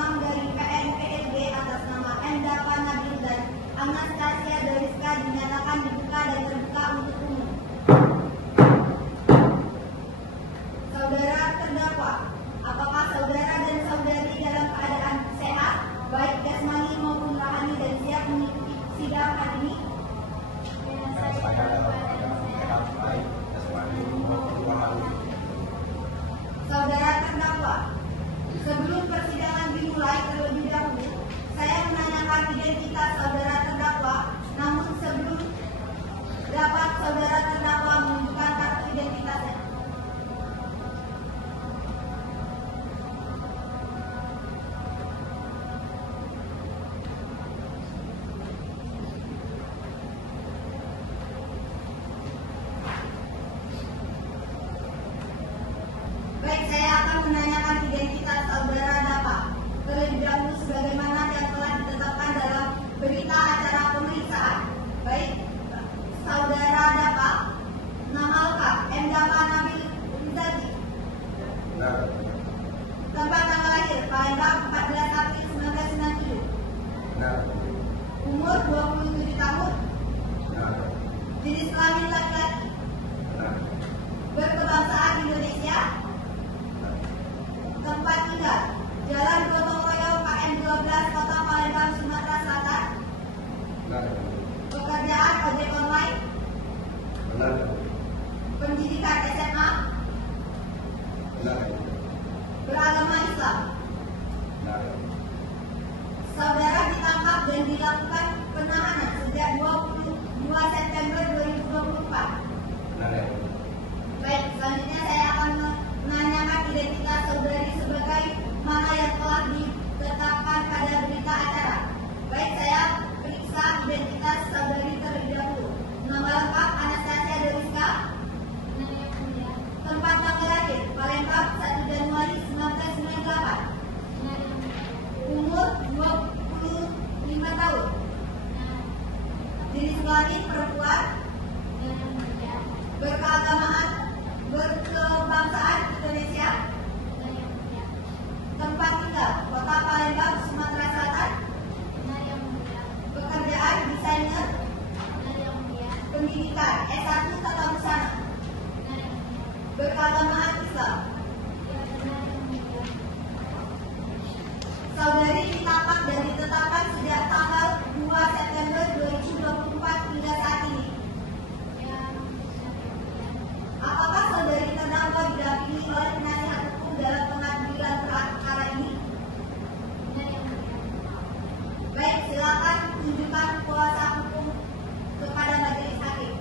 6 dari PNPSB atas nama Endapa Nabil dan Anastasia Doriska dinyatakan dibuka dan terbuka untuk umum. Saudara terdakwa, apakah saudara dan saudari dalam keadaan sehat, baik jasmani maupun rohani, dan siap mengikuti sidang hari ini? Saya dalam keadaan sehat, baik jasmani maupun rohani. Saudara terdakwa, sebelum persidangan dimulai terlebih dahulu, saya menanyakan identitas saudara terdakwa, namun sebelum dapat saudara terdakwa menunjukkan kartu identitasnya. Baik, saya akan menanyakan identitas saudara dapat terlebih dahulu sebagaimana yang telah ditetapkan dalam berita acara pemeriksaan. Baik, saudara dapat nama lengkap Endapa Nabil Rizadi. Benar. Tempat tanggal lahir Palembang 14 April 1997. Benar. Umur 27 tahun. Benar. Jenis kelamin laki-laki. Benar. Berkebangsaan Indonesia. Tempat tinggal Jalan Gotong Royong KM 12 Kota Palembang, Sumatera Selatan. Benar. Pekerjaan ojek online. Benar. Pendidikan SMA. Benar. Beragama Islam. Benar. Saudara ditangkap dan dilakukan penahanan sejak 22 September 2024. Benar. Baik, selanjutnya saya akan menanyakan identitas saudari sebagai mana yang telah ditetapkan pada berita acara. Baik, saya periksa identitas saudari terlebih dahulu. Nama lengkap Anastasia Doriska. Tempat tanggal lahir Palembang 1 Januari 1998. Umur 25 tahun. Jenis kelamin perempuan. Berkebangsaan Indonesia. Tempat tinggal Kota Palembang, Sumatera Selatan. Pekerjaan desainer. Pendidikan S1 Tata Busana. Berkeagamaan Islam. Saudari ditangkap dan ditetapkan sejak tanggal 2 September 2024 hingga saat ini. Apakah saudari terdakwa didampingi oleh penasihat hukum dalam pengambilan perkara ini? Baik, silakan tunjukkan kuasa hukum kepada majelis hakim.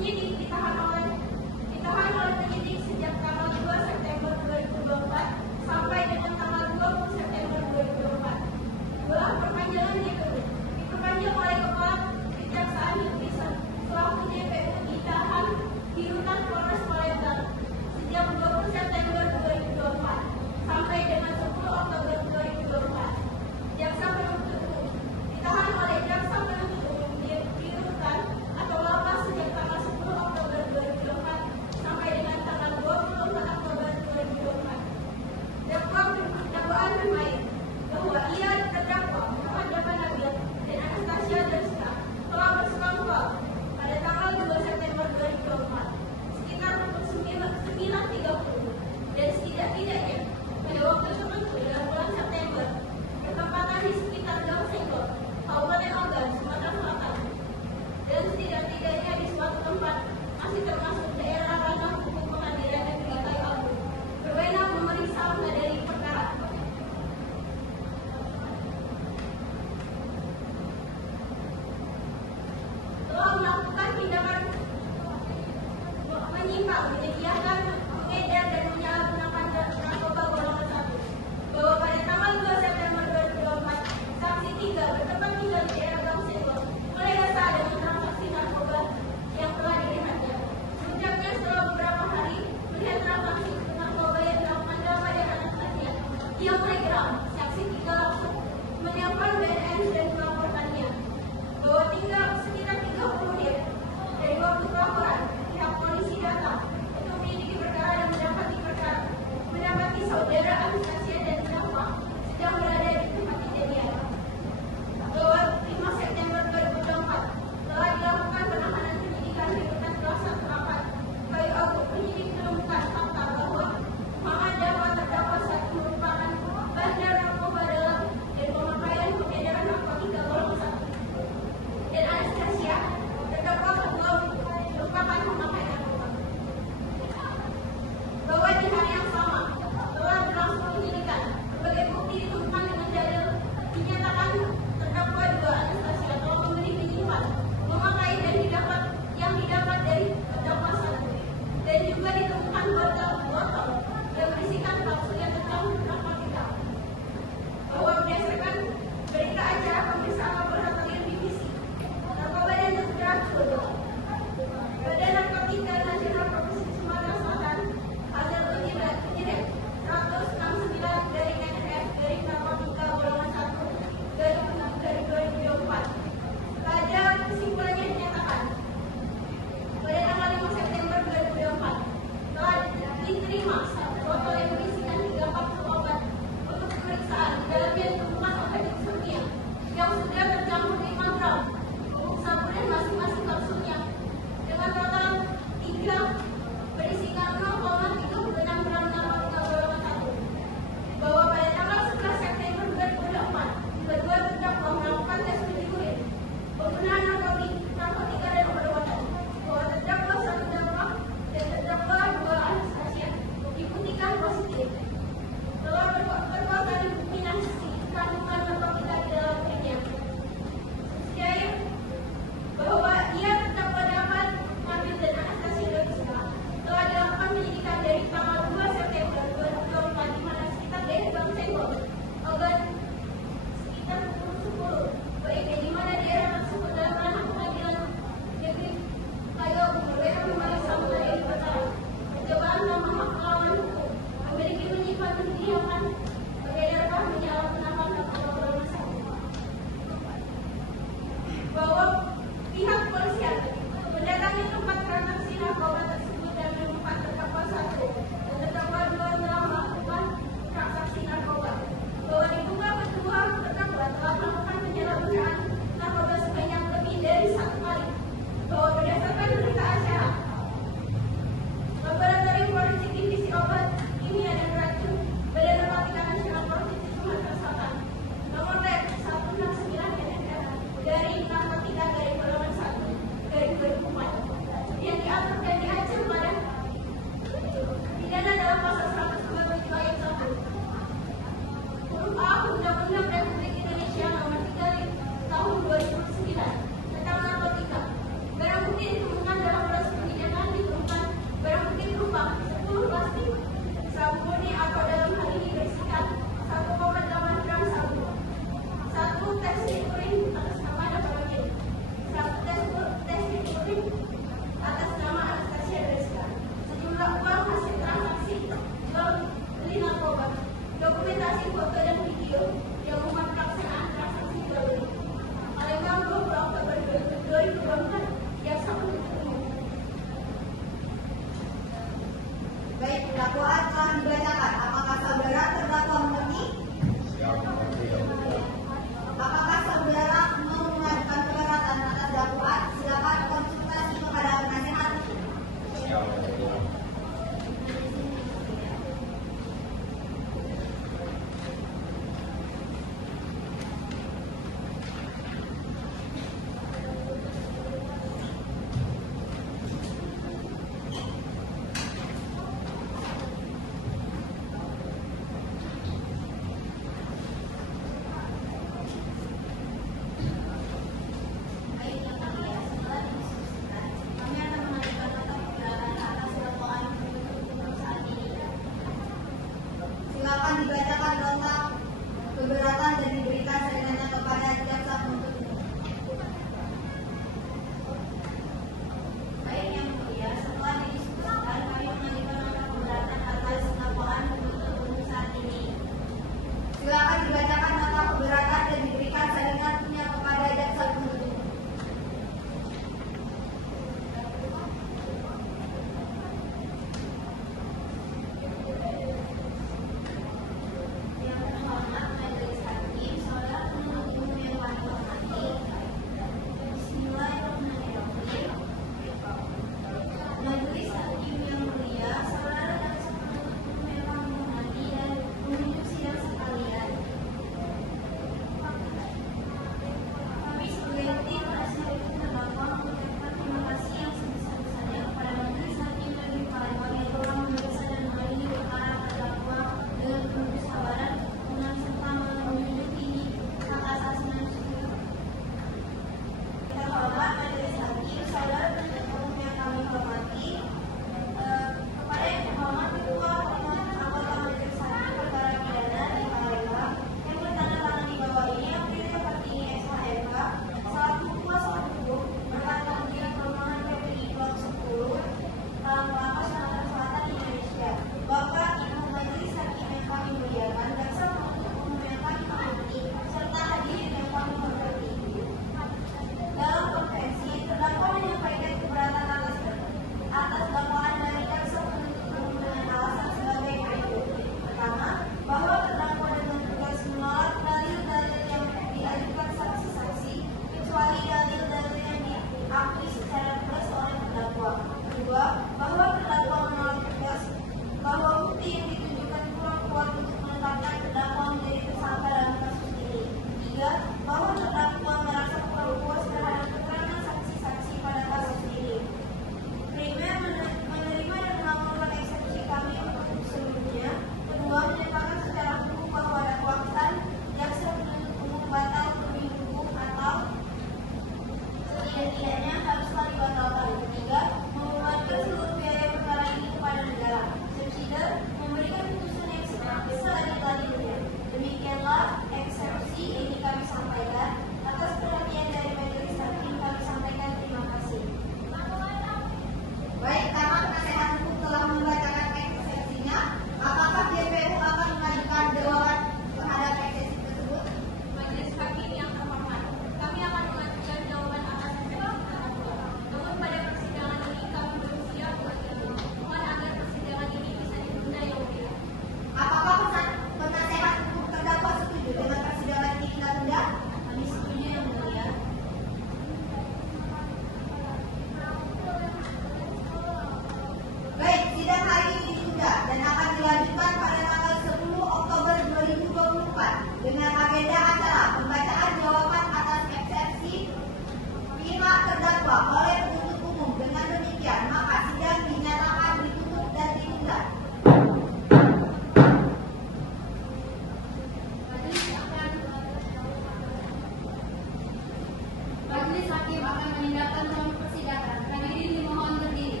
mempersiapkan ruang persidangan. Hadirin dimohon berdiri.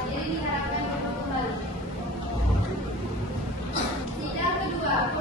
Hadirin diharapkan duduk kembali. Sidang kedua.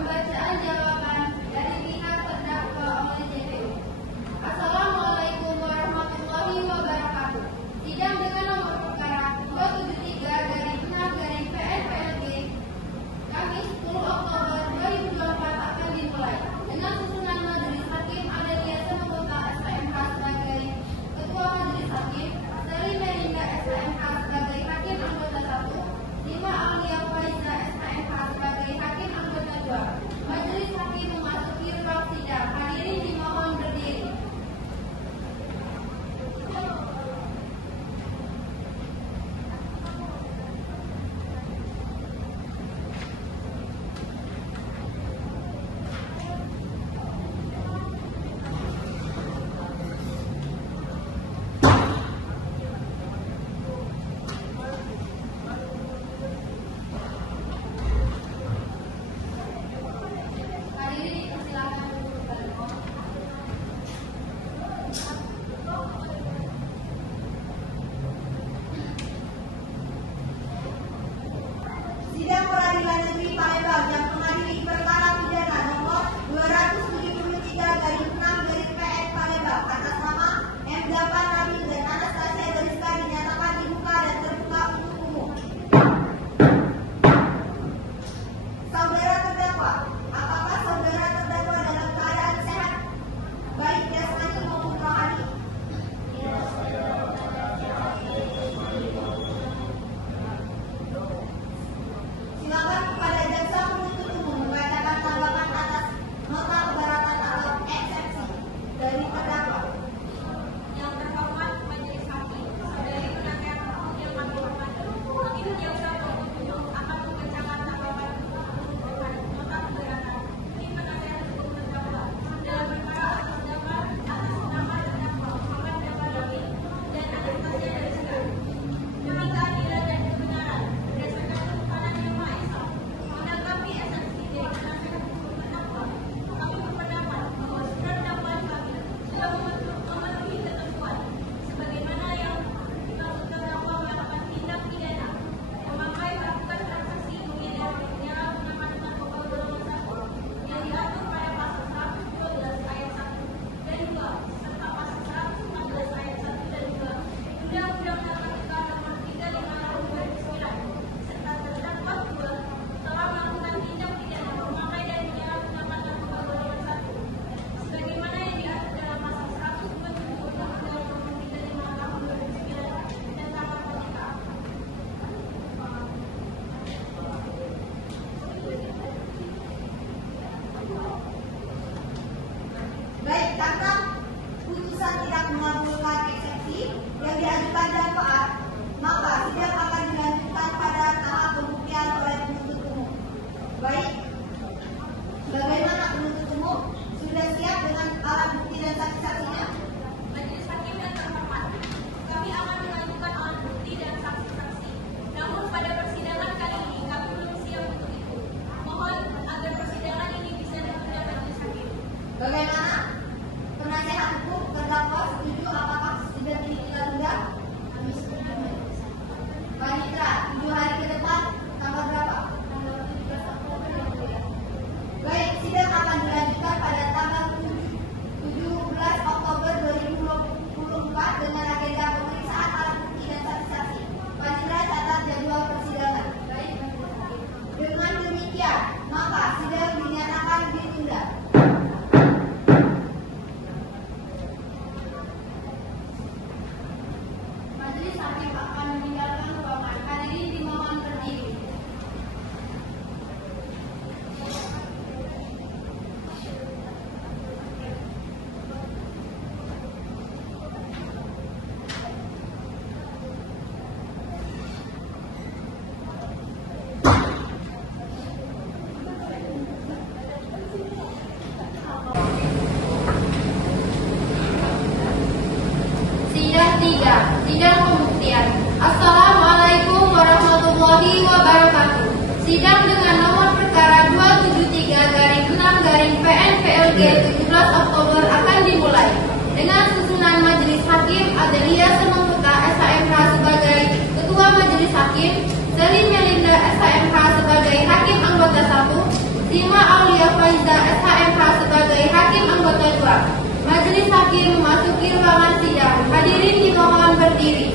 dibuka. Majelis hakim memasuki ruangan sidang. Hadirin dimohon berdiri.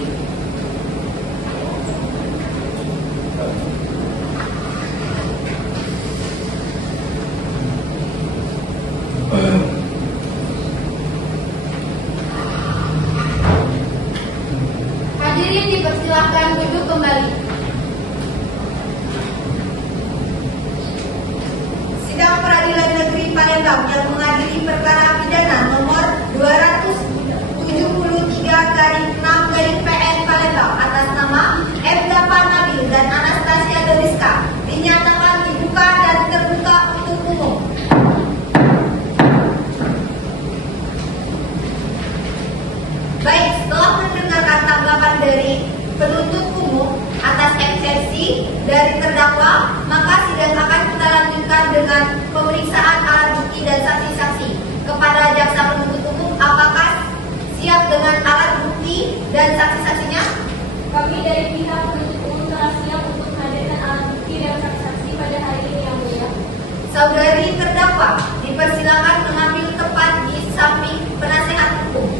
Hadirin dipersilakan duduk kembali. Sidang Peradilan Negeri Palembang yang mengadili perkara pidana nomor 273/6/PN Palembang atas nama M. Dapan Nabil dan Anastasia Doriska dinyatakan dibuka dan terbuka untuk umum. Baik, setelah mendengarkan tanggapan dari penuntut umum atas eksepsi dari terdakwa, maka sidang akan kita lanjutkan dengan pemeriksaan alat bukti dan saksi-saksi. Kepada jaksa penuntut umum, apakah siap dengan alat bukti dan saksi-saksinya? Kami dari pihak penuntut umum telah siap untuk menghadirkan alat bukti dan saksi-saksi pada hari ini yang mulia. Saudari terdakwa dipersilakan mengambil tempat di samping penasehat hukum.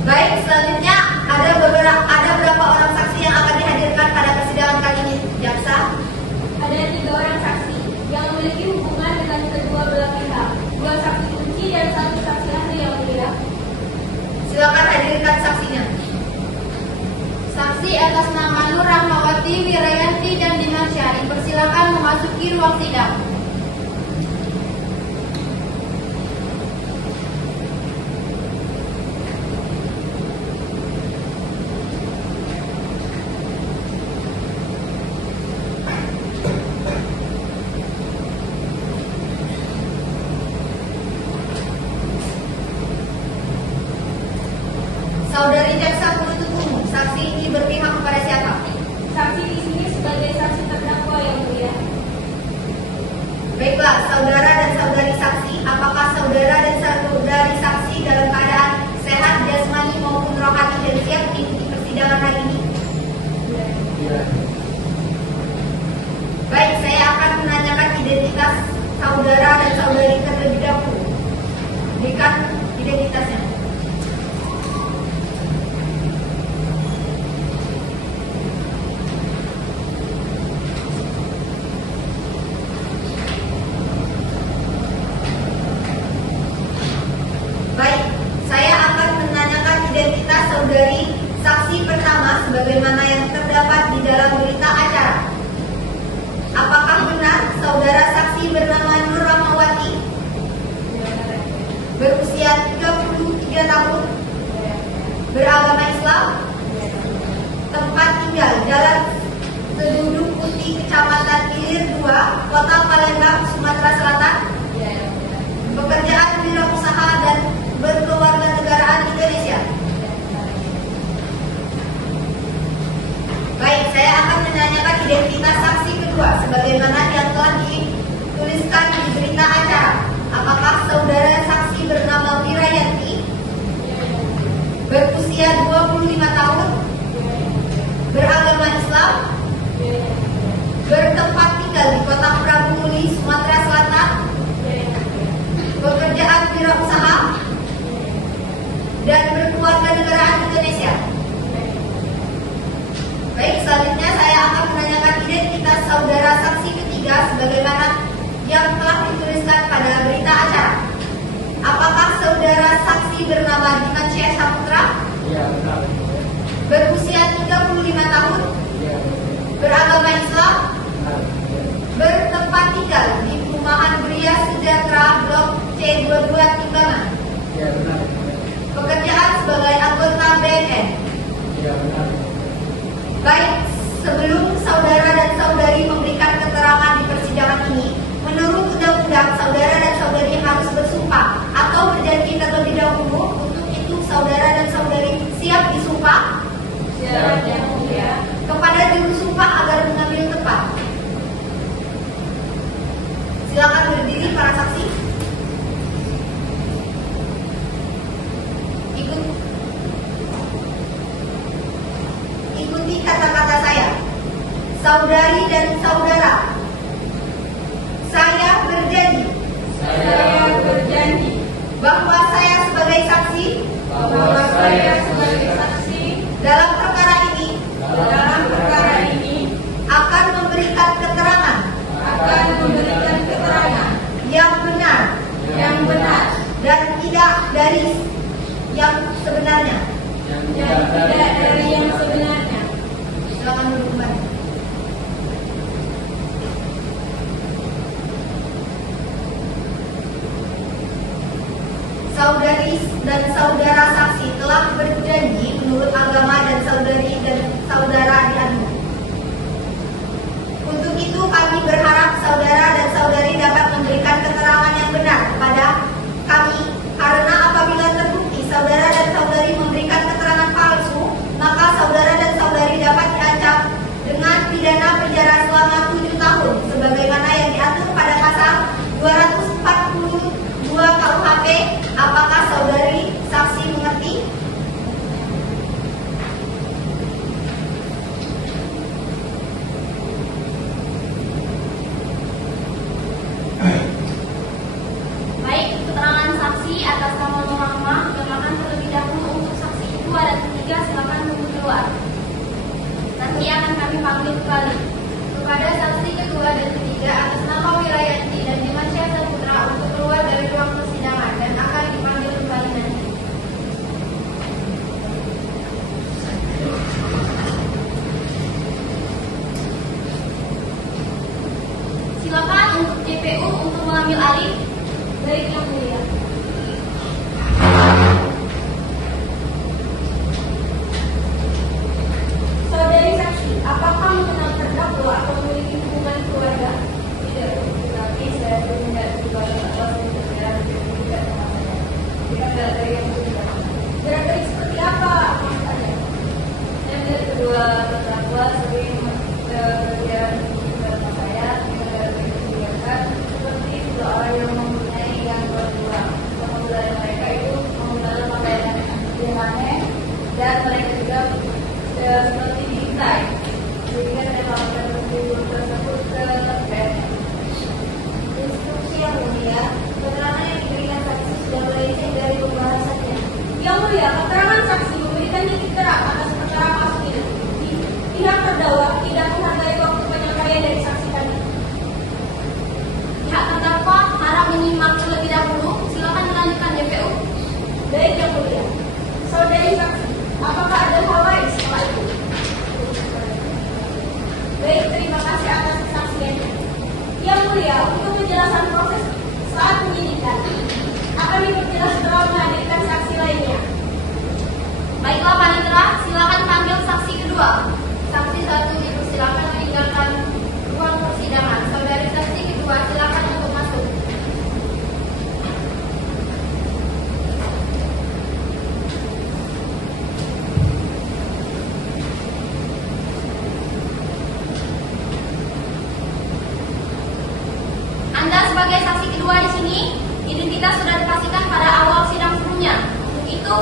Baik, selanjutnya ada berapa orang saksi yang akan dihadirkan pada persidangan kali ini, jaksa? Ada 3 orang saksi yang memiliki hubungan dengan kedua belah pihak, 2 saksi kunci dan 1 saksi ahli yang mulia. Silakan hadirkan saksinya. Saksi atas nama Nur Rahmawati, Wirayanti dan Dimansya dipersilakan memasuki ruang sidang. Saudari jaksa penuntut umum, saksi ini berpihak kepada siapa? Saksi di sini sebagai saksi terdakwa yang mulia. Baiklah, saudara dan saudari saksi, apakah saudara dan saudari saksi dalam keadaan sehat jasmani maupun rohani dan siap mengikuti persidangan hari ini? Baik, saya akan menanyakan identitas saudara dan saudari terlebih dahulu. Berikan identitasnya. Baik, saya akan menanyakan identitas saudari saksi pertama sebagaimana yang terdapat di dalam berita acara. Apakah benar saudara saksi bernama Nur Rahmawati, berusia 33 tahun, beragama Islam, tempat tinggal Jalan Seduduk Putih, Kecamatan Ilir 2, Kota Palembang, Sumatera Selatan, pekerjaan wirausaha dan berkewarganegaraan Indonesia? Baik, saya akan menanyakan identitas saksi kedua sebagaimana yang telah dituliskan di berita acara. Apakah saudara saksi bernama Wirayanti, berusia 25 tahun, beragama Islam, bertempat tinggal di Kota Prabu Muli, Sumatera Selatan, pekerjaan wirausaha dan berkewarganegaraan Indonesia? Baik, selanjutnya saya akan menanyakan identitas saudara saksi ketiga sebagaimana yang telah dituliskan pada berita acara. Apakah saudara saksi bernama Dimansya Saputra? Iya, benar. Berusia 35 tahun, beragama Islam, bertempat tinggal di Perumahan Gria Sejahtera Blok C22 Timbangan, Iya, benar. pekerjaan sebagai anggota BNN. Iya, benar. Baik, sebelum saudara dan saudari memberikan keterangan di persidangan ini, menurut undang-undang saudara dan saudari harus bersumpah atau berjanji terlebih dahulu. Untuk itu saudara dan saudari siap disumpah? Siap, yang mulia. Kepada juru sumpah agar mengambil tempat. Silakan berdiri para saksi. Ikuti kata-kata saya. Saudari dan saudara bahwa saya sebagai saksi dalam perkara ini akan memberikan keterangan yang benar dan tidak dari yang sebenarnya. Silakan duduk kembali. Saudari dan saudara saksi telah berjanji menurut agama dan saudari dan saudara dianut. Untuk itu kami berharap saudara dan saudari dapat memberikan keterangan yang benar kepada kami, karena apabila terbukti saudara dan saudari memberikan keterangan palsu, maka saudara dan saudari dapat diancam dengan pidana penjara selama 7 tahun sebagaimana yang diatur pada pasal 242 KUHP. Apakah saudari saksi mengerti? Baik, keterangan saksi atas nama Muhammad silakan terlebih dahulu. Untuk saksi kedua dan ketiga silakan tunggu keluar. Nanti akan kami panggil kembali. Kepada saksi kedua dan ketiga atas nama Wilayati dan Dimansyah Saputra untuk keluar dari ruang persidangan dan akan dipanggil kembali nanti. Silakan untuk JPU untuk mengambil alih. Baik yang mulia. Saudari saksi, apakah mengenal terdakwa atau memiliki hubungan keluarga? Tidak, tetapi saya tidak juga atas tidak tidak dari yang mulia. Gerak-gerik seperti apa maksud Anda? Saya melihat kedua terdakwa sering berkegiatan bersama saya dengan kegiatan seperti dua orang yang mempunyai yang berdua. Kemudian mereka itu menggunakan pakaian sederhana dan mereka juga seperti diintai. Sehingga saya melakukan video tersebut ke band. Instruksi yang mulia, keterangan yang diberikan saksi sudah melenceng dari pembahasannya. Yang mulia, keterangan saksi memberikan titik terang atas perkara kasus ini. Pihak terdakwa tidak menghargai waktu penyampaian dari saksi tadi. Pihak terdakwa harap menyimak terlebih dahulu. Silakan melanjutkan JPU. Baik yang mulia. Saudari saksi, apakah ada hal lain setelah itu? Baik, terima kasih atas kesaksiannya. Yang mulia, untuk penjelasan proses saat penyidikan akan diperjelas setelah menghadirkan saksi lainnya. Baiklah Panitera, silakan panggil saksi kedua. Saksi satu dipersilakan meninggalkan ruang persidangan. Saudari saksi kedua silakan untuk masuk. Anda sebagai saksi kedua di sini, identitas sudah dipastikan pada awal sidang sebelumnya. Untuk itu,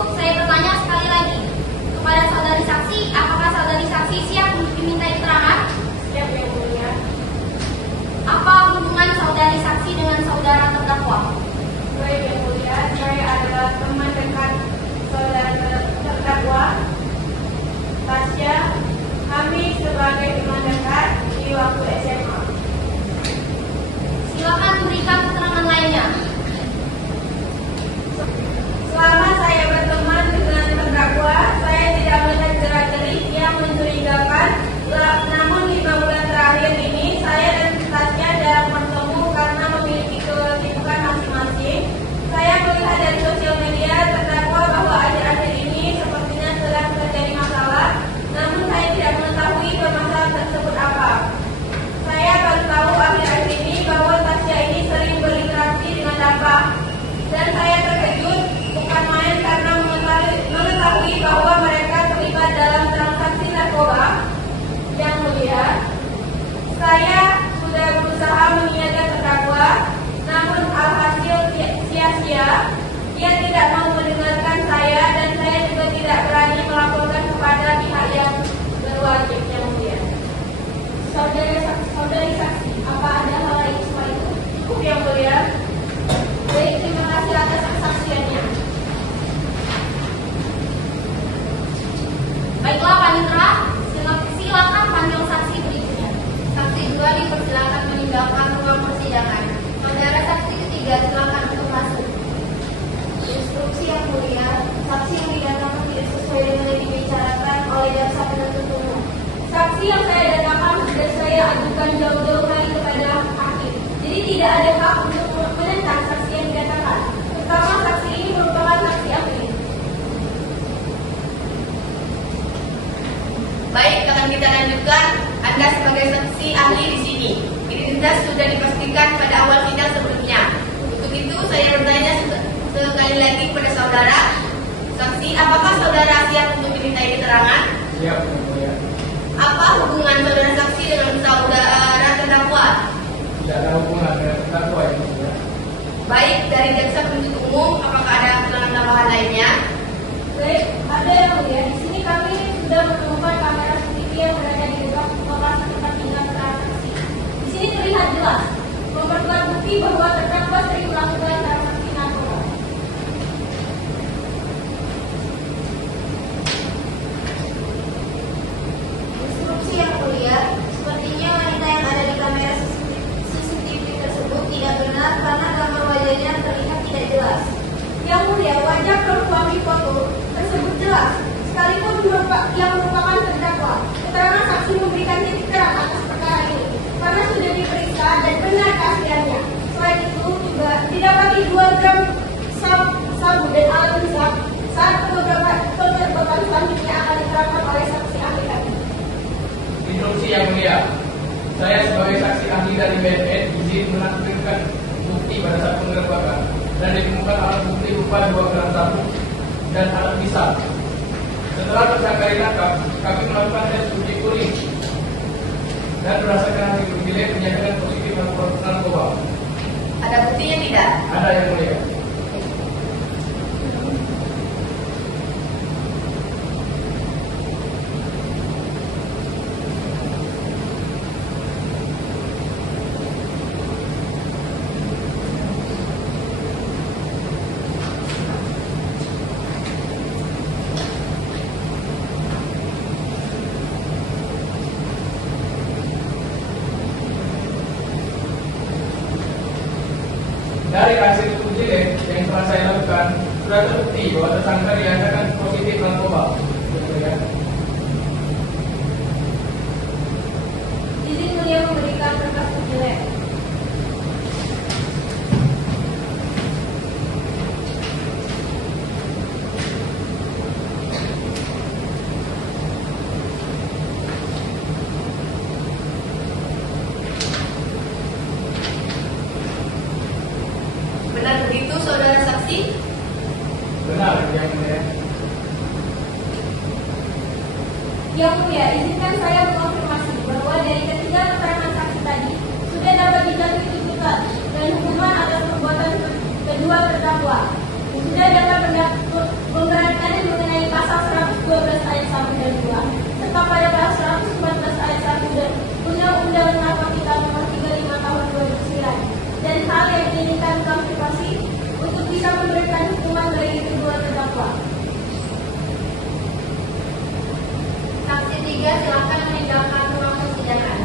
tidak ada hak untuk menentang saksi yang dikatakan, terutama saksi ini merupakan saksi ahli. Baik, akan kita lanjutkan. Anda sebagai saksi ahli di sini. Identitas sudah dipastikan pada awal sidang sebelumnya. Untuk itu, saya bertanya sekali lagi kepada saudara. Saksi, apakah saudara siap untuk dimintai keterangan? Siap, Yang Mulia. Apa hubungan saudara saksi dengan saudara terdakwa? Tidak ada hubungan dengan terdakwa, Yang Mulia. Baik, dari jaksa penuntut umum, apakah ada keterangan tambahan lainnya? Baik, ada yang mulia. Di sini kami sudah menemukan kamera CCTV yang berada di dekat lokasi tempat tinggal transaksi. Di sini terlihat jelas memperkuat bukti bahwa terdakwa sering melakukan transaksi narkoba. Instruksi yang mulia, sepertinya wanita yang ada di kamera CCTV tersebut tidak benar karena gambar wajahnya terlihat tidak jelas. Yang mulia, wajah perempuan di foto tersebut jelas, sekalipun yang merupakan terdakwa. Keterangan saksi memberikan titik terang atas perkara ini karena sudah diperiksa dan benar keasliannya. Selain itu juga didapati 2 gram sabu dan alat hisap saat penggerbekan selanjutnya akan diterangkan oleh saksi ahli kami. Instruksi Yang Mulia. Saya sebagai saksi ahli dari BNN izin menampilkan bukti pada saat penggerbekan dan ditemukan alat bukti berupa 2 gram sabu dan alat hisap. Setelah tersangka ditangkap, kami melakukan tes uji kuning dan berdasarkan hasil uji lab menyatakan positif narkoba. Ada buktinya tidak? Ada, Yang Mulia. Dari hasil uji lab yang telah saya lakukan, sudah terbukti bahwa tersangka dinyatakan positif narkoba. Yang Mulia. Izin mulia memberikan berkas uji lab. Benar begitu, saudara saksi? Benar, Yang Mulia. Yang mulia, izinkan saya mengonfirmasi bahwa dari ketiga keterangan saksi tadi sudah dapat dijatuhi tuntutan dan hukuman atas perbuatan kedua terdakwa. Sudah dapat memberatkan mengenai pasal 112 ayat 1 dan 2 serta pada pasal 114 ayat 1 dan Undang-Undang Narkotika Nomor 35 Tahun 2009 dan hal yang diinginkan konfirmasi untuk bisa memberikan hukuman bagi kedua terdakwa. Saksi 3 silakan meninggalkan ruang persidangan.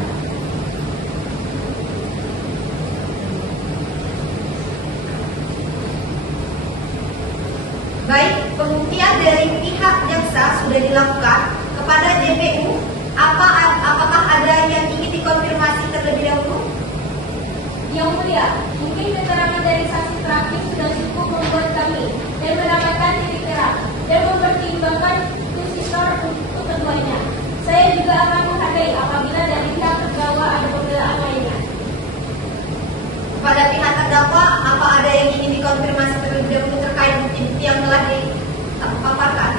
Baik, pembuktian dari pihak jaksa sudah dilakukan kepada JPU. Apakah ada yang ingin dikonfirmasi terlebih dahulu? Yang mulia, mungkin keterangan dari saksi terakhir sudah cukup membuat kami dan mendapatkan titik terang dan mempertimbangkan konsistor untuk keduanya. Saya juga akan menghargai apabila dari pihak terdakwa ada pembelaan lainnya. Kepada pihak terdakwa, apa ada yang ingin dikonfirmasi terlebih dahulu terkait bukti yang telah dipaparkan?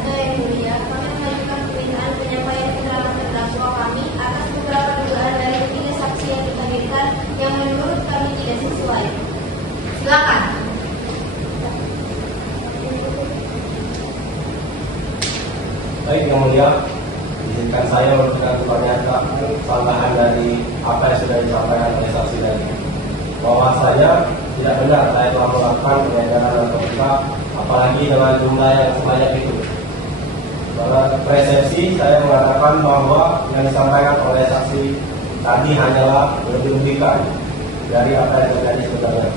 Ada yang mulia, kami mengajukan permintaan penyampaian keterangan terdakwa kami atas beberapa dugaan dari ketiga saksi yang dihadirkan yang menurut kami tidak sesuai. Silakan. Baik, Yang Mulia, izinkan saya memberikan pernyataan tambahan dari apa yang sudah disampaikan oleh saksi tadi. Bahwasanya tidak benar saya telah melakukan peredaran narkotika, apalagi dengan jumlah yang sebanyak itu. Pada persepsi saya mengatakan bahwa yang disampaikan oleh saksi tadi hanyalah lebih-lebihkan dari apa yang terjadi sebenarnya.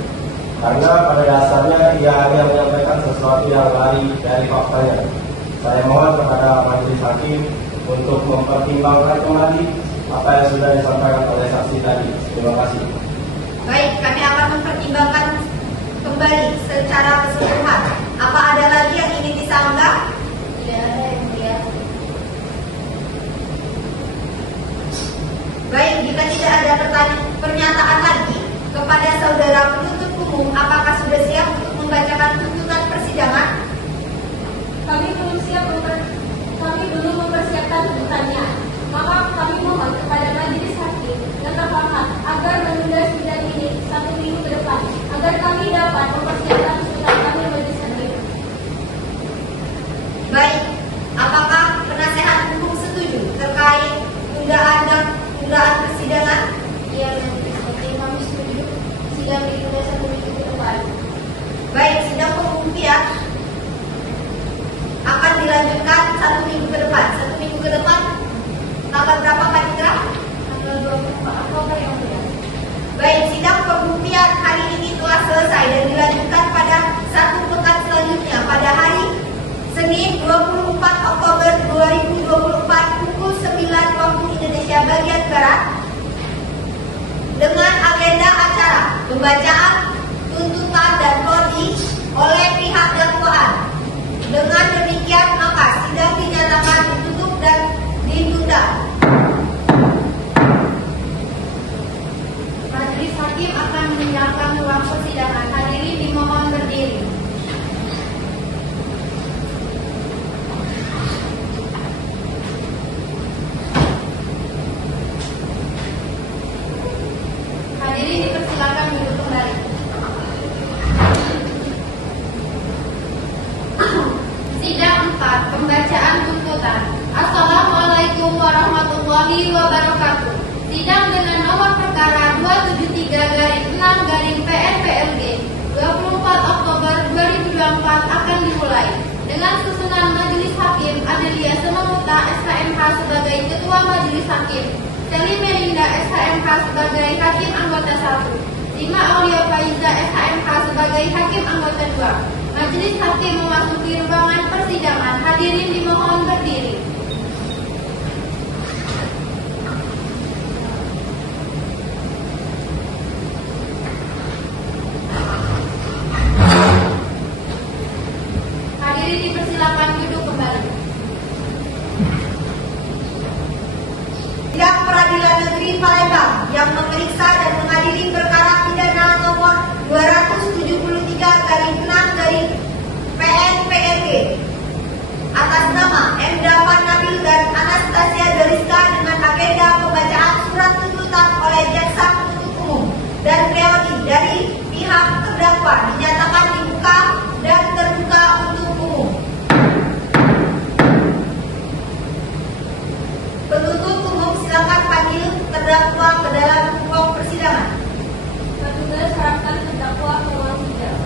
Karena pada dasarnya ia hanya menyampaikan sesuatu yang lari dari faktanya. Saya mohon kepada majelis hakim untuk mempertimbangkan kembali apa yang sudah disampaikan oleh saksi tadi. Terima kasih. Baik, kami akan mempertimbangkan kembali secara keseluruhan. Apa ada lagi yang ingin disanggah? Tidak ada yang mulia. Baik, jika tidak ada pernyataan lagi kepada saudara penuntut umum, apakah sudah siap untuk membacakan tuntutan persidangan? Kami belum mempersiapkan tuntutannya. Maka kami mohon kepada majelis hakim yang terhormat agar menunda sidang ini 1 minggu ke depan agar kami dapat mempersiapkan tuntutan kami majelis hakim. Baik, apakah penasehat hukum setuju terkait tundaan persidangan? Iya, majelis hakim, kami setuju sidang ditunda 1 minggu ke depan. Baik, sidang pembuktian akan dilanjutkan 1 minggu ke depan. 1 minggu ke depan, tanggal berapa Pak Citra? Tanggal 24 Oktober yang mulia. Baik, sidang pembuktian hari ini telah selesai dan dilanjutkan pada 1 pekan selanjutnya pada hari Senin 24 Oktober 2024 pukul 9 waktu Indonesia bagian Barat dengan agenda acara pembacaan tuntutan dan vonis oleh pihak dakwaan. Dengan demikian maka sidang dinyatakan ditutup dan ditunda. Majelis hakim akan meninggalkan ruang persidangan. Hadirin dimohon berdiri. Hadirin dipersilakan duduk kembali. Sidang 4, pembacaan tuntutan. Assalamualaikum warahmatullahi wabarakatuh. Sidang dengan nomor perkara 273/6/PNPLG 24 Oktober 2024 akan dimulai dengan susunan Majelis Hakim Adelia Sememuta SKMH sebagai Ketua Majelis Hakim, Selim Melinda SKMH sebagai Hakim Anggota 1, Lima Aulia Faiza SKMH sebagai Hakim Anggota 2. Majelis Hakim memasuki ruangan persidangan. Hadirin dimohon berdiri. Hadirin dipersilakan duduk kembali. Sidang Peradilan Negeri Palembang yang memeriksa dan mengadili perkara pidana nomor 273/6/PNPLG atas nama M. Dafan Nabil dan Anastasia Deriska dengan agenda pembacaan surat tuntutan oleh jaksa penuntut umum dan reoni dari pihak terdakwa dinyatakan dibuka dan terbuka untuk umum. Penuntut umum silakan panggil terdakwa ke dalam ruang persidangan. Petugas harapkan terdakwa ke ruang sidang.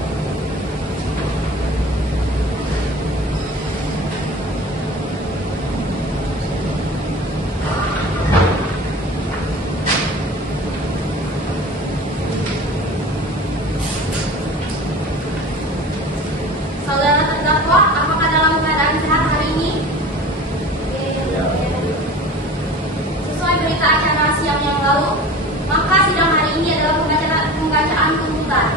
Saudara terdakwa, apakah dalam keadaan sehat hari ini? Ya. Sesuai berita acara siang yang lalu, maka sidang hari ini adalah pembacaan tuntutan.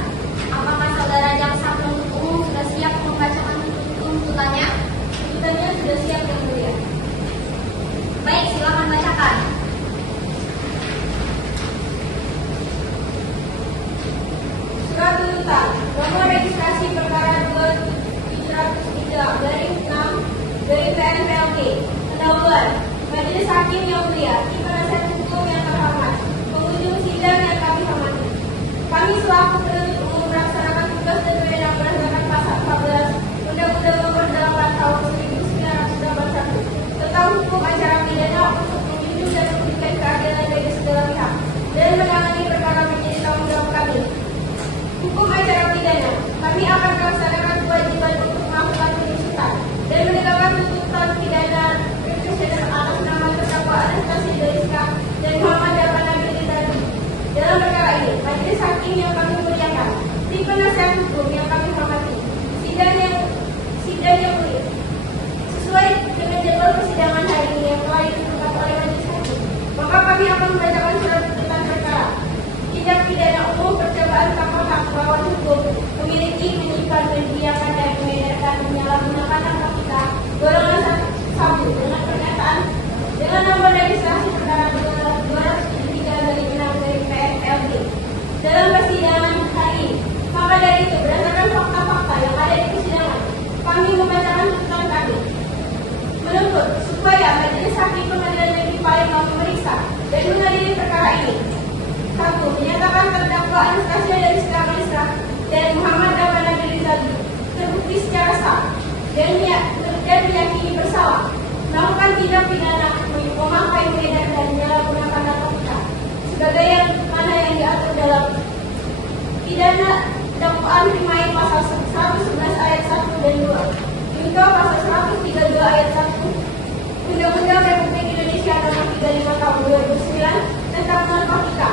Apakah saudara jaksa penuntut umum sudah siap membacakan tuntutannya? Tuntutannya sudah siap yang mulia. Baik, silakan bacakan. Surat tuntutan nomor registrasi perkara 2703/6/PNPLG. Pendahuluan. Majelis Hakim yang mulia, tim penasihat hukum yang terhormat, pengunjung sidang yang kami hormati. Kami selaku penuntut umum melaksanakan tugas dan wewenang berdasarkan pasal 14 Undang-Undang Nomor 8 Tahun 1981 tentang hukum acara pidana untuk menjunjung dan memberikan keadilan bagi segala pihak dan menangani perkara menjadi tanggung jawab kami. Hukum acara pidana, kami akan melaksanakan kewajiban untuk melakukan penuntutan dan menegakkan tuntutan pidana representatif atas nama terdakwa Anastasia Deriska dan Muhammad Dafan Nabil tadi. Dalam perkara ini, majelis hakim yang kami muliakan pidana dakwaan Rimain pasal 111 ayat 1 dan 2, Junto pasal 132 ayat 1, Undang-Undang Republik Indonesia Nomor 35 Tahun 2009 tentang narkotika.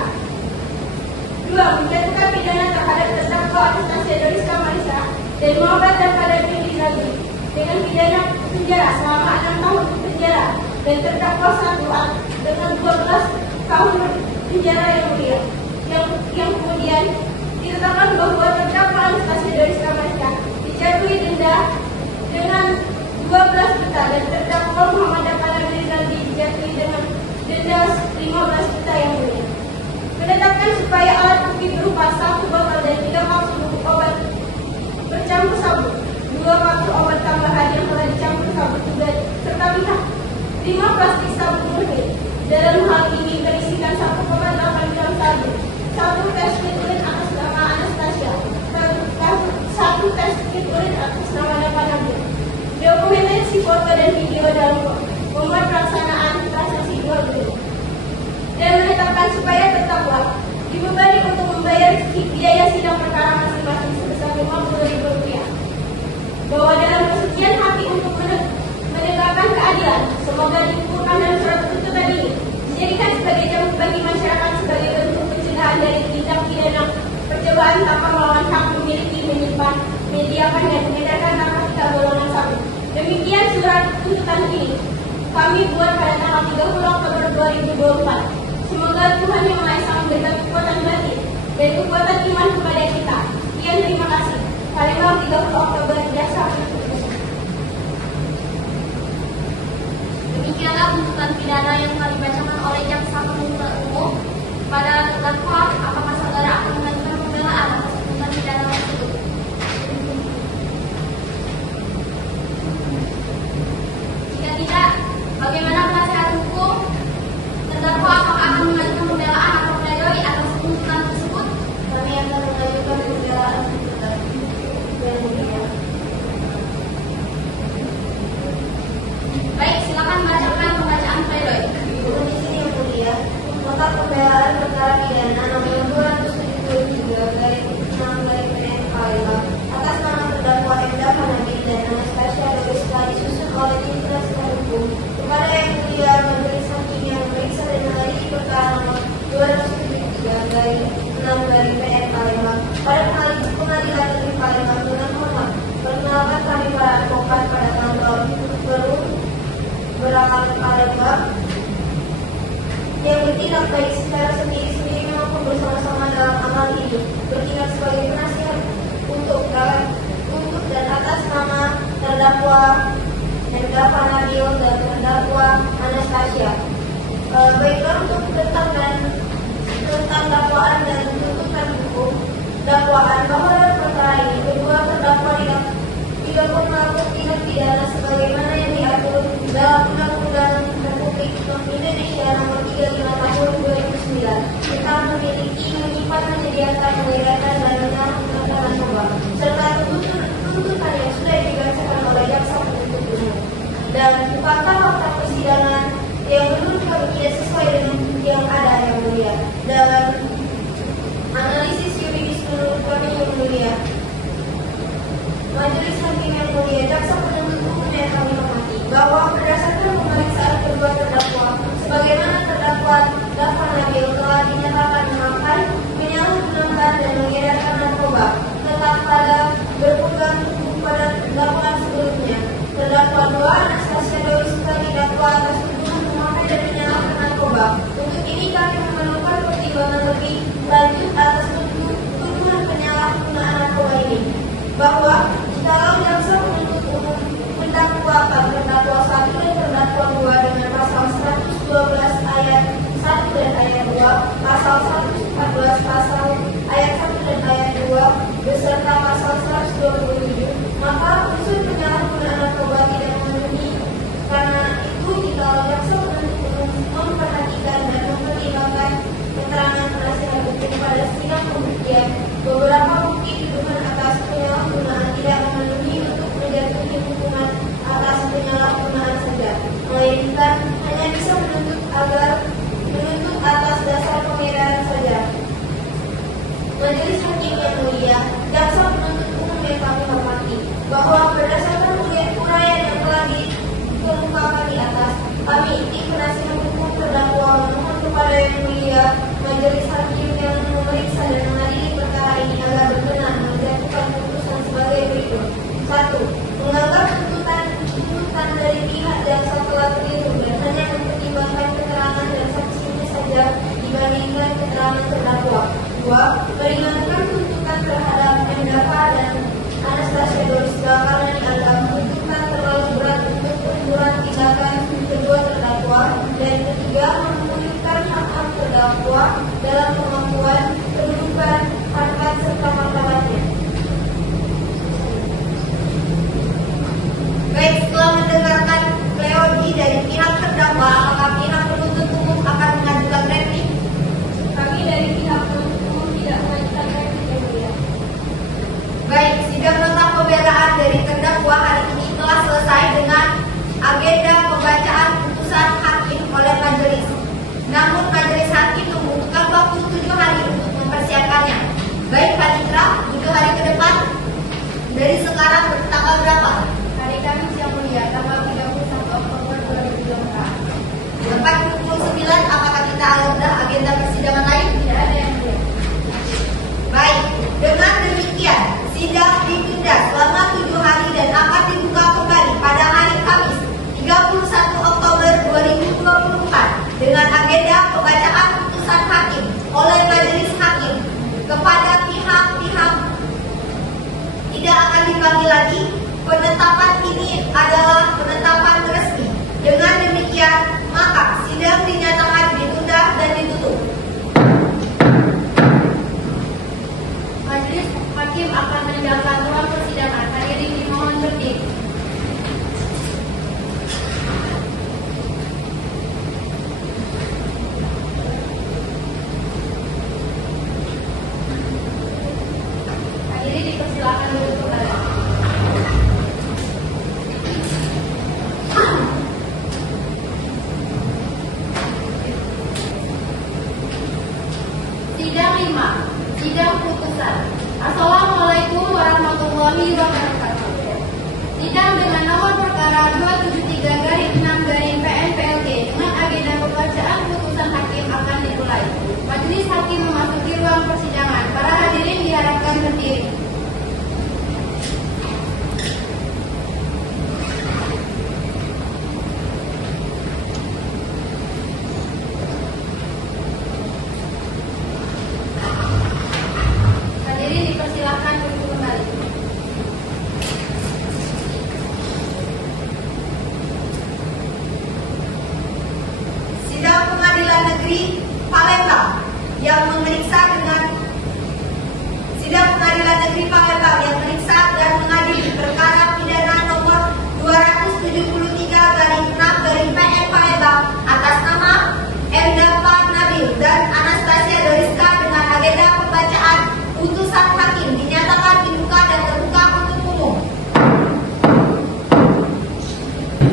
2. Menjatuhkan pidana terhadap terdakwa Anastasia Doriska Marissa dan Muhammad dan Fadil bin Rizaldi dengan pidana penjara selama 6 tahun penjara dan terdakwa 1 dengan 12 tahun penjara yang mulia. Yang kemudian ditetapkan bahwa terdakwa Anastasia Doriska Marissa dijatuhi denda dengan 12 juta dan terdakwa Muhammad dan Fadil bin Rizaldi dijatuhi dengan denda 15 juta yang mulia. Menetapkan supaya alat bukti berupa 1 botol dan 3 kapsul obat bercampur sabu, 2 kapsul obat tambahan yang telah dicampur sabu juga, serta 5 plastik sabu murni. Dalam hal ini berisikan 1,8 gram sabu, 1 tes kit urin atas nama Anastasia, 1 tes kit urin atas nama Nabil. Dokumentasi foto dan video dalam membuat pelaksanaan transaksi jual beli. Dan menetapkan supaya terdakwa dibebani untuk membayar biaya sidang perkara masing-masing sebesar Rp50.000. Bahwa dalam persetujuan hati untuk menegakkan keadilan, semoga dikumpulkan dalam surat tuntutan ini dijadikan sebagai jamin bagi masyarakat sebagai bentuk pencegahan dari tindak pidana percobaan tanpa melawan hak memiliki, menyimpan, menyediakan dan mengedarkan narkotika golongan 1. Demikian surat tuntutan ini kami buat pada tanggal 30 Oktober 2024. Semoga Tuhan Yang Maha Esa memberikan kekuatan batin dan kekuatan iman kepada kita. Sekian, terima kasih. Palembang 30 Oktober, Jaksa Penuntut Umum. Demikianlah tuntutan pidana yang telah dibacakan oleh Jaksa Penuntut Umum pada terdakwa. Apakah saudara akan mengajukan pembelaan atas tuntutan pidana tersebut? Jika tidak, bagaimana penasihat hukum terdakwa apakah akan mengajukan pembelaan atau pledoi atas tuntutan tersebut? Kami akan mengajukan pembelaan tuntutan yang mulia. Baik, silakan bacakan pembacaan pledoi. Komisi yang mulia, maka pembelaan perkara pidana nomor 273/6/PN atas nama terdakwa Enda Hanabi dan Anastasia Doriska disusun oleh tim penasihat hukum kepada yang mulia majelis hakim yang memeriksa dan mengadili perkara nomor 273/6/PN Palembang pada pengadilan negeri Palembang dengan hormat. Perkenalkan kami para advokat pada tanggal baru berangkat ke Palembang yang bertindak baik secara sendiri-sendiri maupun bersama-sama dalam amal ini, bertindak sebagai penasihat untuk dan atas nama terdakwa Enda Nabil dan terdakwa Anastasia. Baiklah, untuk tentang dakwaan dan tuntutan hukum dakwaan bahwa dalam perkara ini kedua terdakwa tidak melakukan tindak pidana sebagaimana yang diatur dalam Undang-Undang Republik Indonesia Nomor 35 Tahun 2009 tentang memiliki, menyimpan, menyediakan, mengedarkan dan menyalahgunakan narkoba, serta tuntutan yang sudah dibacakan oleh jaksa penuntut umum. Dan bukankah fakta persidangan yang menurut kami tidak sesuai dengan yang ada yang mulia. Dan analisis yuridis menurut kami yang mulia. Majelis hakim yang mulia, jaksa penuntut umum yang kami hormati, bahwa berdasarkan pemeriksaan kedua terdakwa, sebagaimana terdakwa Dafa Nabil telah dinyatakan memakan, menyalahgunakan dan mengedarkan narkoba, tetap pada berpegang teguh pada dakwaan sebelumnya. Terdakwa 2 Anastasia Doriska didakwa atas tuduhan memakai dan menyalahkan narkoba. Untuk ini kami memerlukan pertimbangan lebih lanjut atas tuduhan penyalahgunaan narkoba ini, bahwa jikalau jaksa penuntut umum mendakwakan Dari sekarang tanggal berapa? Hari Kamis yang mulia, tanggal 31 Oktober 2024. Tepat pukul 9, apakah kita ada agenda persidangan lain? Tidak ada yang mulia. Baik, dengan demikian sidang ditunda selama 7 hari dan akan dibuka kembali pada hari Kamis 31 Oktober 2024 dengan agenda pembacaan putusan hakim oleh majelis hakim kepada pihak-pihak tidak akan dipanggil lagi. Penetapan ini adalah penetapan resmi. Dengan demikian, maka sidang dinyatakan ditunda dan ditutup. Majelis hakim akan meninggalkan ruang persidangan. Hadirin dimohon berdiri. Hadirin dipersilakan duduk kembali. Sidang 5. Sidang putusan. Assalamualaikum warahmatullahi wabarakatuh. Sidang dengan nomor perkara 273/6/PN-PLG dengan agenda pembacaan putusan hakim akan dimulai. Majelis hakim memasuki ruang persidangan. Para hadirin diharapkan berdiri. Hadirin dipersilakan duduk kembali. Sidang Pengadilan Negeri Palembang yang memeriksa dan mengadili perkara pidana nomor 273/6/PN Palembang atas nama Erdapa Nabil dan Anastasia Doriska dengan agenda pembacaan putusan hakim dinyatakan dibuka dan terbuka untuk umum.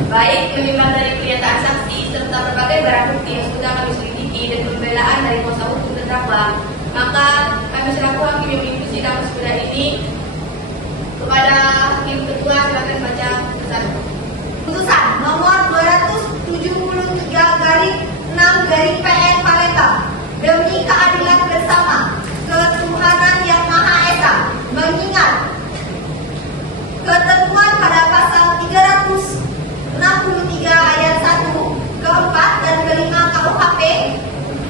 Baik, menimbang dari pernyataan saksi serta berbagai barang bukti yang sudah kami selidiki dan pembelaan dari kuasa hukum terdakwa, maka kami selaku hakim yang memimpin sidang sesudah ini kepada hakim ketua silakan baca putusan. Putusan nomor 273/6/PN Palembang demi keadilan bersama ketuhanan yang Maha Esa, mengingat ketentuan pada pasal 363 ayat 1, keempat dan kelima KUHP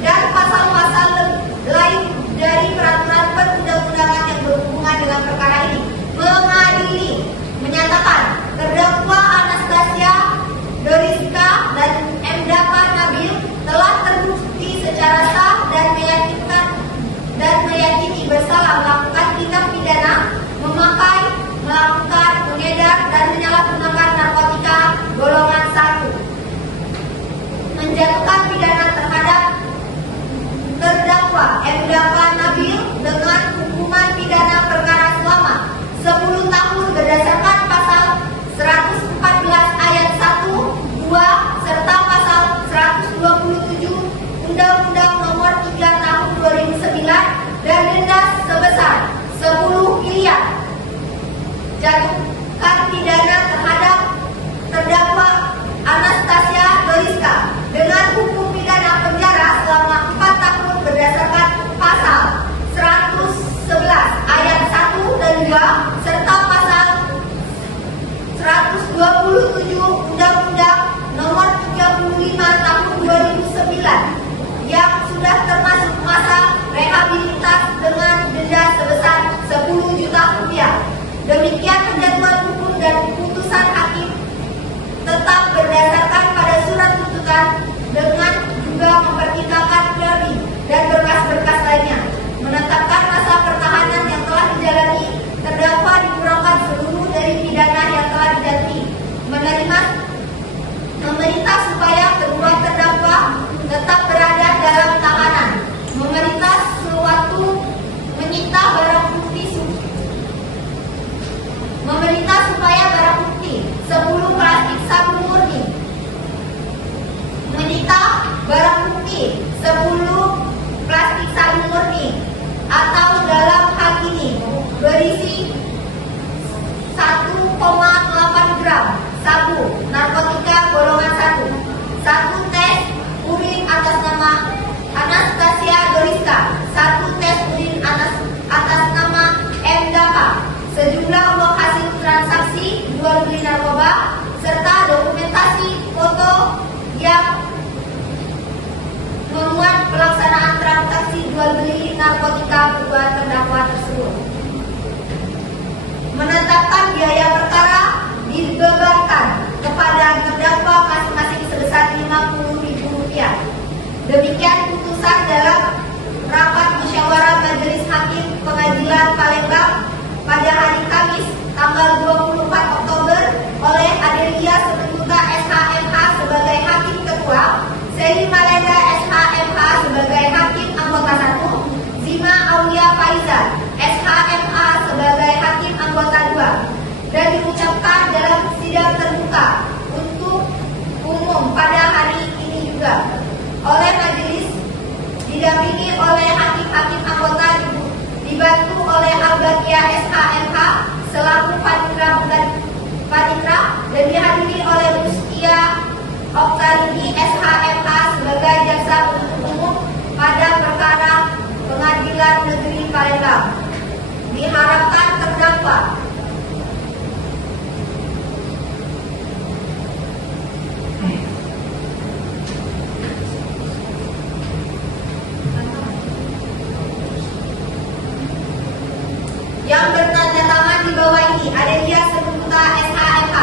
dan pasal-pasal lain dari peraturan perundang-undangan yang berhubungan dengan perkara ini, mengadili menyatakan terdakwa sabu, narkotika golongan 1. 1 tes urin atas nama Anastasia Doriska. 1 tes urin atas nama M. Dapa. Sejumlah uang hasil transaksi jual beli narkoba serta dokumentasi foto yang memuat pelaksanaan transaksi jual beli narkotika kedua terdakwa tersebut. Menetapkan biaya perkara dibebankan kepada terdakwa masing-masing sebesar Rp50.000. Demikian putusan dalam rapat musyawarah Majelis Hakim Pengadilan Palembang pada hari Kamis tanggal 24 Oktober oleh Adelia Semenuta SHMH sebagai Hakim Ketua, Seri Malenda SHMH sebagai Hakim Anggota 1, Zima Aulia Faiza SHMH sebagai Hakim Anggota 2, dan diucapkan dalam sidang terbuka untuk umum pada hari ini juga oleh majelis didampingi oleh hakim-hakim anggota dibantu oleh Al-Baqiyah SHMH selaku Panitra dan dihadiri oleh Ruskia Oktaridi SHMH sebagai jaksa penuntut umum pada perkara Pengadilan Negeri Palembang. Diharapkan terdakwa yang bertanda tangan di bawah ini Adelia Semenuta SHMH.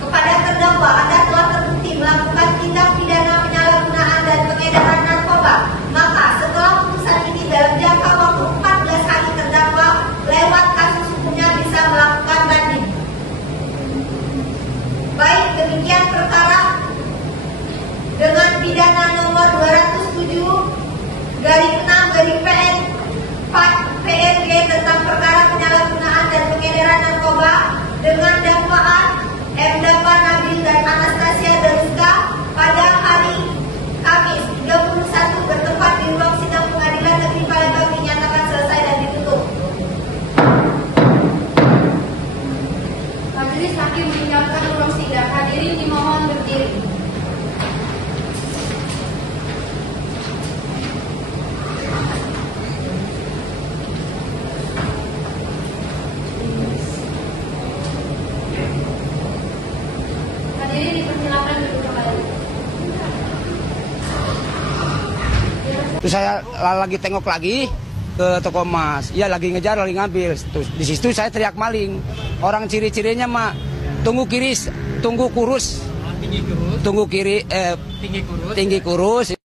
Kepada terdakwa, Anda telah terbukti melakukan tindak pidana penyalahgunaan dan pengedaran narkoba. Maka setelah putusan ini dalam jangka waktu 14 hari terdakwa lewat kasus hukumnya bisa melakukan banding. Baik, demikian perkara dengan pidana nomor 207/6/PNG tentang perkara penyalahgunaan dan pengedaran narkoba dengan dakwaan M. Dapa Nabil dan Anastasia Doriska pada hari Kamis 31 bertempat di ruang sidang Pengadilan Negeri Palembang dinyatakan selesai dan ditutup. Majelis Hakim meninggalkan ruang sidang. Hadirin dimohon berdiri. Hadirin dipersilakan duduk kembali. Terus saya lagi tengok lagi ke toko emas, ya lagi ngejar, lagi ngambil. Terus di situ saya teriak maling. Orang ciri-cirinya mah tunggu kurus, tinggi kurus.